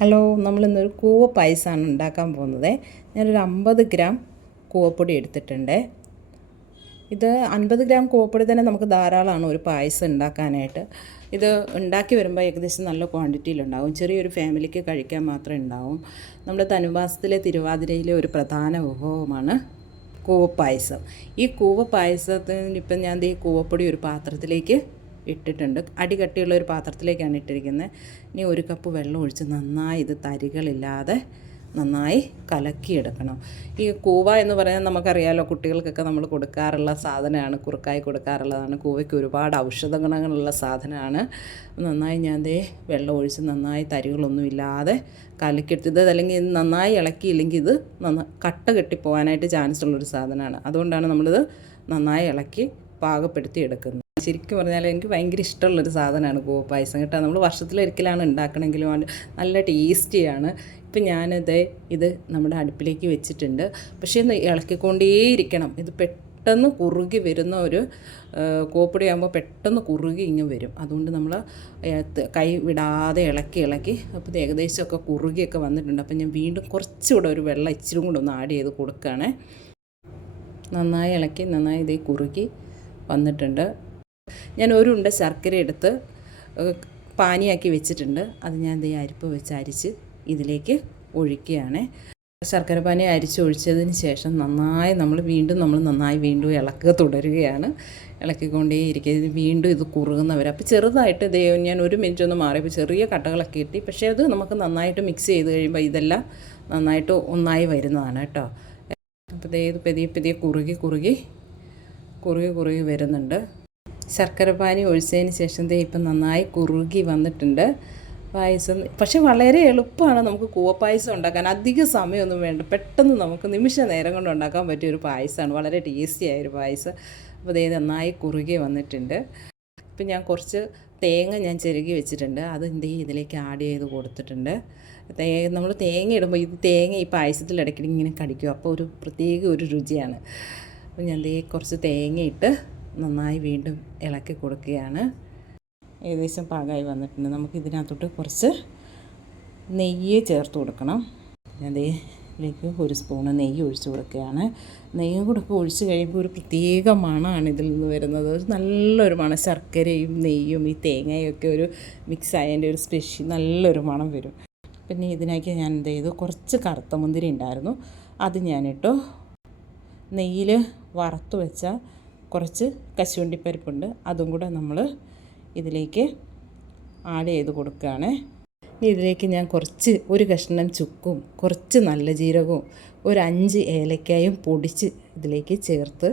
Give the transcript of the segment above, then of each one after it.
Hello, നമ്മളിന്നൊരു കൂവ പായസമാണ് ഉണ്ടാക്കാൻ പോകുന്നത്. ഞാനൊരു 50 ഗ്രാം കൂവപ്പൊടി എടുത്തിട്ടുണ്ട്. ഇത് 50 ഗ്രാം കൂവപ്പൊടി തന്നെ നമുക്ക് ധാരാളമാണ് ഒരു പായസം ഉണ്ടാക്കാനായിട്ട്. ഇത് ഉണ്ടാക്കി വരുമ്പോൾ ഏകദേശം നല്ല ക്വാണ്ടിറ്റിയിലുണ്ടാകും. ചെറിയൊരു ഫാമിലിക്ക് കഴിക്കാൻ മാത്രമേ ഉണ്ടാവും. നമ്മുടെ ധനുമാസത്തിലെ തിരുവാതിരയിലെ ഒരു പ്രധാന വിഭവമാണ് കൂവപ്പായസം. ഈ കൂവപ്പായസത്തിന് ഇപ്പം ഞാൻ ഈ കൂവപ്പൊടി ഒരു പാത്രത്തിലേക്ക് ഇട്ടിട്ടുണ്ട്. അടികട്ടിയുള്ള ഒരു പാത്രത്തിലേക്കാണ് ഇട്ടിരിക്കുന്നത്. ഇനി 1 കപ്പ് വെള്ളം ഒഴിച്ച് നന്നായി ഇത് തരികളില്ലാതെ നന്നായി കലക്കിയെടുക്കണം. ഈ കൂവ എന്ന് പറയുന്നത് നമുക്കറിയാമല്ലോ, കുട്ടികൾക്കൊക്കെ നമ്മൾ കൊടുക്കാറുള്ള സാധനമാണ്, കുറുക്കായി കൊടുക്കാറുള്ളതാണ്. കൂവയ്ക്ക് ഒരുപാട് ഔഷധ ഗുണങ്ങളുള്ള സാധനമാണ്. നന്നായി ഞാൻ വെള്ളം ഒഴിച്ച് നന്നായി തരികളൊന്നുമില്ലാതെ കലക്കിയെടുത്തത്. അല്ലെങ്കിൽ ഇത് നന്നായി ഇളക്കിയില്ലെങ്കിൽ ഇത് കട്ട കെട്ടിപ്പോകാനായിട്ട് ചാൻസ് ഉള്ളൊരു സാധനമാണ്. അതുകൊണ്ടാണ് നമ്മളിത് നന്നായി ഇളക്കി പാകപ്പെടുത്തി എടുക്കുന്നത്. ശരിക്കും പറഞ്ഞാൽ എനിക്ക് ഭയങ്കര ഇഷ്ടമുള്ളൊരു സാധനമാണ് കൂവപ്പായസം കേട്ടോ. നമ്മൾ വർഷത്തിലൊരിക്കലാണ് ഉണ്ടാക്കണമെങ്കിലും നല്ല ടേസ്റ്റിയാണ്. ഇപ്പം ഇത് നമ്മുടെ അടുപ്പിലേക്ക് വെച്ചിട്ടുണ്ട്. പക്ഷേ ഒന്ന് ഇളക്കിക്കൊണ്ടേയിരിക്കണം. ഇത് പെട്ടെന്ന് കുറുകി വരുന്ന ഒരു കൂവപ്പൊടി ആകുമ്പോൾ പെട്ടെന്ന് കുറുകി വരും. അതുകൊണ്ട് നമ്മൾ കൈ വിടാതെ ഇളക്കി അപ്പോൾ ഇത് ഏകദേശമൊക്കെ കുറുകിയൊക്കെ വന്നിട്ടുണ്ട്. അപ്പം ഞാൻ വീണ്ടും കുറച്ചുകൂടെ ഒരു വെള്ളം ഇച്ചിരി കൂടെ ഒന്ന് ആഡ് ചെയ്ത് കൊടുക്കുകയാണ്. നന്നായി ഇളക്കി നന്നായി ഇത് കുറുകി വന്നിട്ടുണ്ട്. ഞാൻ ഒരു ഉണ്ട ശർക്കര എടുത്ത് പാനിയാക്കി വെച്ചിട്ടുണ്ട്. അത് ഞാൻ അരിപ്പ് വെച്ച് അരിച്ച് ഇതിലേക്ക് ഒഴിക്കുകയാണ്. ശർക്കര പാനി ഒഴിച്ചതിന് ശേഷം നമ്മൾ വീണ്ടും ഇളക്കുക തുടരുകയാണ്. ഇളക്കിക്കൊണ്ടേയിരിക്കുക. ഇത് വീണ്ടും ഇത് കുറുകുന്നവരെ. അപ്പോൾ ചെറുതായിട്ട് ഞാൻ 1 മിനിറ്റ് ഒന്ന് മാറിയപ്പോൾ ചെറിയ കട്ടകളൊക്കെ കിട്ടി. പക്ഷേ അത് നമുക്ക് നന്നായിട്ട് മിക്സ് ചെയ്ത് കഴിയുമ്പോൾ ഇതെല്ലാം നന്നായിട്ട് ഒന്നായി വരുന്നതാണ് കേട്ടോ. അപ്പോൾ ഇത് പതിയെ കുറുകി വരുന്നുണ്ട്. ശർക്കര പാനി ഒഴിച്ചതിന് ശേഷം ഇപ്പം നന്നായി കുറുകി വന്നിട്ടുണ്ട് പായസം. പക്ഷേ വളരെ എളുപ്പമാണ് നമുക്ക് കൂവപ്പായസം ഉണ്ടാക്കാൻ. അധിക സമയമൊന്നും വേണ്ട. പെട്ടെന്ന് നമുക്ക് നിമിഷ നേരം കൊണ്ട് ഉണ്ടാക്കാൻ പറ്റിയൊരു പായസമാണ്. വളരെ ടേസ്റ്റിയായൊരു പായസം. അപ്പോൾ നന്നായി കുറുകി വന്നിട്ടുണ്ട്. ഇപ്പം ഞാൻ കുറച്ച് തേങ്ങ ചിരകി വെച്ചിട്ടുണ്ട്. അത് ഇതിലേക്ക് ആഡ് ചെയ്ത് കൊടുത്തിട്ടുണ്ട്. നമ്മൾ തേങ്ങ ഇടുമ്പോൾ തേങ്ങ ഈ പായസത്തിൽ ഇടയ്ക്കിടെ ഇങ്ങനെ കടിക്കും. അപ്പോൾ ഒരു പ്രത്യേക ഒരു രുചിയാണ്. അപ്പോൾ ഞാൻ കുറച്ച് തേങ്ങ ഇട്ട് നന്നായി വീണ്ടും ഇളക്കി കൊടുക്കുകയാണ്. ഏകദേശം പാകമായി വന്നിട്ടുണ്ട്. നമുക്ക് ഇതിനകത്തോട്ട് കുറച്ച് നെയ്യ് ചേർത്ത് കൊടുക്കണം. ഞാൻ ഇതിലേക്ക് 1 സ്പൂണ് നെയ്യ് ഒഴിച്ച് കൊടുക്കുകയാണ്. നെയ്യും കൂടെ ഒക്കെ ഒഴിച്ച് കഴിയുമ്പോൾ ഒരു പ്രത്യേക മണമാണ് ഇതിൽ നിന്ന് വരുന്നത്. ഒരു നല്ലൊരു മണം. ശർക്കരയും നെയ്യും ഈ തേങ്ങയും ഒക്കെ ഒരു മിക്സ് ആയതിൻ്റെ ഒരു നല്ലൊരു മണം വരും. പിന്നെ ഇതിനേക്ക് ഞാൻ കുറച്ച് കറുത്ത മുന്തിരി ഉണ്ടായിരുന്നു. അത് ഞാനിട്ടു. നെയ്യിൽ വറുത്ത് വെച്ച കുറച്ച് കശുവണ്ടിപ്പരിപ്പുണ്ട്. അതും കൂടെ നമ്മൾ ഇതിലേക്ക് ആഡ് ചെയ്ത് കൊടുക്കുകയാണ്. ഇനി ഇതിലേക്ക് ഞാൻ ഒരു കഷ്ണം ചുക്കും കുറച്ച് നല്ല ജീരകവും 5 ഏലക്കായും പൊടിച്ച് ഇതിലേക്ക് ചേർത്ത്.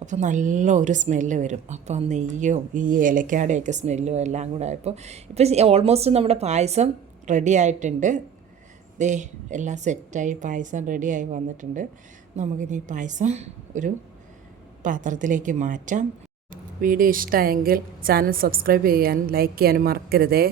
അപ്പോൾ നല്ല ഒരു സ്മെല്ല് വരും. അപ്പോൾ നെയ്യും ഈ ഏലക്കായുടെയൊക്കെ സ്മെല്ലും എല്ലാം കൂടെ ആയപ്പോൾ ഇപ്പോൾ ഓൾമോസ്റ്റ് നമ്മുടെ പായസം റെഡി ആയിട്ടുണ്ട്. എല്ലാം സെറ്റായി പായസം റെഡിയായി വന്നിട്ടുണ്ട്. നമുക്കിനി പായസം ഒരു പാത്രത്തിലേക്ക് മാറ്റാം. വീഡിയോ ഇഷ്ടമായെങ്കിൽ ചാനൽ സബ്സ്ക്രൈബ് ചെയ്യാനും ലൈക്ക് ചെയ്യാനും മറക്കരുതേ.